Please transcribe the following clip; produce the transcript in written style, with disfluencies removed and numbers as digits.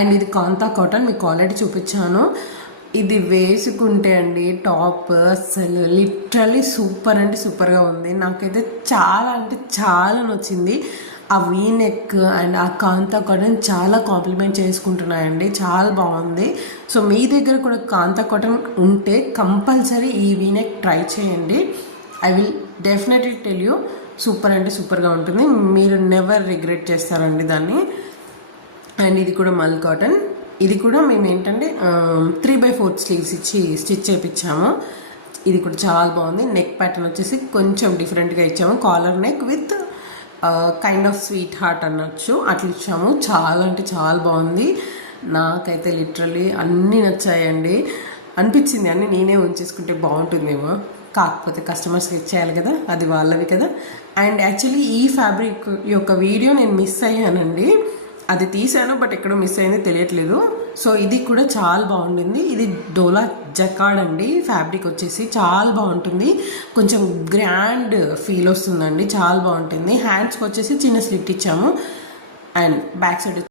And ఇది కాంతా cotton మీకు already చూపించాను. ఇది వేసుకుంటే అండి టాప్ అసలు లిటరలీ సూపర్ అంటే సూపర్గా ఉంది. నాకైతే చాలా అంటే చాలా నచ్చింది. ఆ వీ నెక్ అండ్ ఆ కాంతా కాటన్ చాలా కాంప్లిమెంట్ చేసుకుంటున్నాయండి, చాలా బాగుంది. సో మీ దగ్గర కూడా కాంతా కాటన్ ఉంటే కంపల్సరీ ఈ వీ నెక్ ట్రై చేయండి. I will definitely tell you, super అంటే సూపర్గా ఉంటుంది. మీరు నెవర్ రిగ్రెట్ చేస్తారండి దాన్ని. అండ్ ఇది కూడా మల్ కాటన్. ఇది కూడా మేము ఏంటంటే 3/4 స్లీవ్స్ ఇచ్చి స్టిచ్ చేయించాము. ఇది కూడా చాలా బాగుంది. నెక్ ప్యాటర్న్ వచ్చేసి కొంచెం డిఫరెంట్గా ఇచ్చాము. Collar neck with kind of sweet heart అనొచ్చు, అట్లా ఇచ్చాము. చాలా అంటే చాలా బాగుంది. నాకైతే లిటరల్లీ అన్నీ నచ్చాయండి. అనిపించింది అన్నీ నేనే ఉంచేసుకుంటే బాగుంటుందేమో, కాకపోతే కస్టమర్స్కి ఇచ్చేయాలి కదా, అది వాళ్ళవి కదా. అండ్ యాక్చువల్లీ ఈ ఫ్యాబ్రిక్ యొక్క వీడియో నేను మిస్ అయ్యానండి. అది తీసాను బట్ ఎక్కడో మిస్ అయింది, తెలియట్లేదు. సో ఇది కూడా చాలా బాగుంటుంది. ఇది డోలా జకార్డ్ అండి. ఫ్యాబ్రిక్ వచ్చేసి చాలా బాగుంటుంది, కొంచెం గ్రాండ్ ఫీల్ వస్తుందండి, చాలా బాగుంటుంది. హ్యాండ్స్కి వచ్చేసి చిన్న స్లిట్ ఇచ్చాము. And back side